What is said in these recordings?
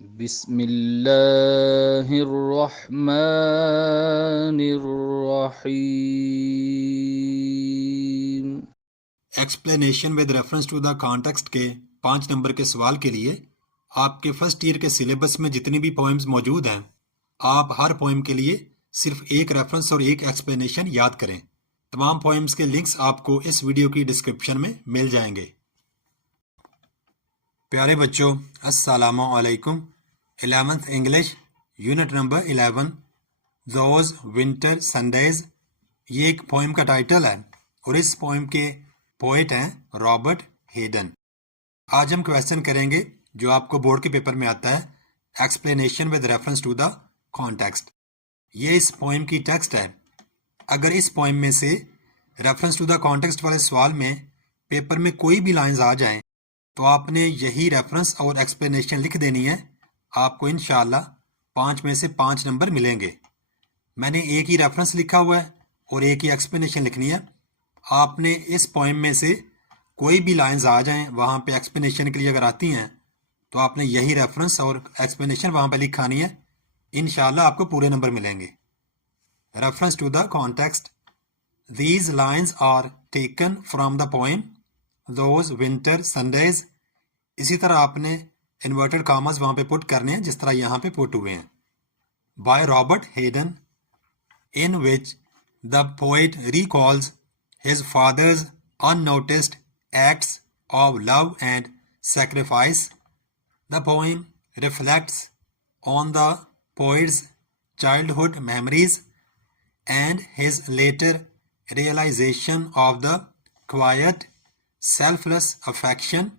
بسم الله الرحمن الرحيم. Explanation with reference to the context के 5 number के सवाल के लिए आपके फर्स्ट ईयर के सिलेबस में जितनी भी पोएम्स मौजूद हैं, आप हर पोएम के लिए सिर्फ एक रेफरेंस और एक एक्सप्लेनेशन याद करें। तमाम पोएम्स के लिंक्स आपको इस वीडियो की डिस्क्रिप्शन में मिल जाएंगे। प्यारे बच्चों, अस्सलामु अलैकुम। 11th English unit number 11 those winter Sundays, ये एक पोएम का टाइटल है और इस पोएम के पोएट हैं रॉबर्ट हेडन। आज हम क्वेश्चन करेंगे जो आपको बोर्ड के पेपर में आता है, explanation with reference to the context. ये इस पोएम की टेक्स्ट है। अगर इस पोएम में से रेफरेंस टू द कॉन्टेक्स्ट वाले सवाल में पेपर में कोई भी लाइंस आ जाएं, तो आपने यही रेफरेंस और एक्सप्लेनेशन लिख देनी है। आपको इंशाल्लाह 5 में से 5 नंबर मिलेंगे। मैंने एक ही रेफरेंस लिखा हुआ है और एक ही एक्सप्लेनेशन लिखनी है। आपने इस पोएम में से कोई भी लाइंस आ जाएं, वहाँ पे एक्सप्लेनेशन के लिए अगर आती हैं, तो आपने यही रेफरेंस और एक्सप्लेनेशन वहाँ पे लिखानी है। इंशाल्लाह आपको पूरे नंबर मिलेंगे। Reference to the context, these lines are taken from the poem those winter Sundays। इसी तरह आपने इन्वर्टेड कॉमास वहाँ पे पुट करने हैं जिस तरह यहाँ पे पुट हुए हैं। By Robert Hayden, in which the poet recalls his father's unnoticed acts of love and sacrifice. The poem reflects on the poet's childhood memories and his later realization of the quiet, selfless affection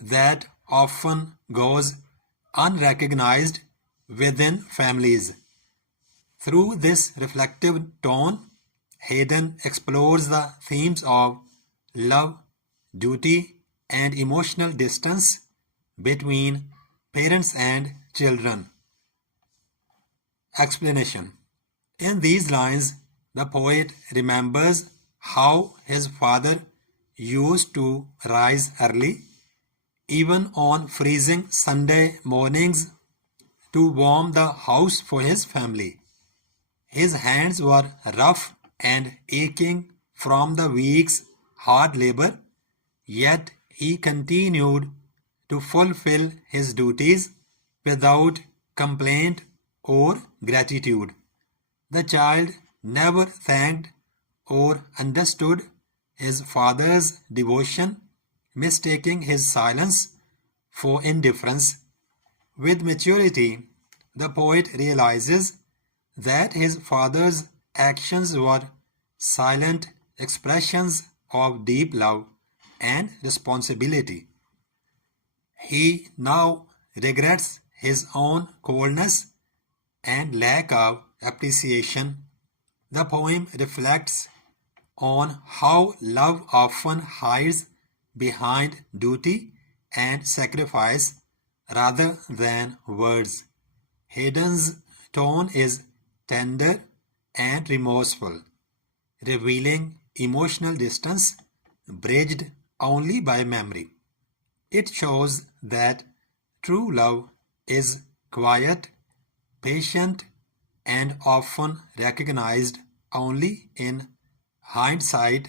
that often goes unrecognized within families. Through this reflective tone, Haydn explores the themes of love, duty, and emotional distance between parents and children. Explanation. In these lines, the poet remembers how his father used to rise early, even on freezing Sunday mornings, to warm the house for his family. His hands were rough and aching from the week's hard labor, yet he continued to fulfill his duties without complaint or gratitude. The child never thanked or understood his father's devotion, mistaking his silence for indifference. With maturity, the poet realizes that his father's actions were silent expressions of deep love and responsibility. He now regrets his own coldness and lack of appreciation. The poem reflects on how love often hides behind duty and sacrifice rather than words. Haydn's tone is tender and remorseful, revealing emotional distance bridged only by memory. It shows that true love is quiet, patient, and often recognized only in hindsight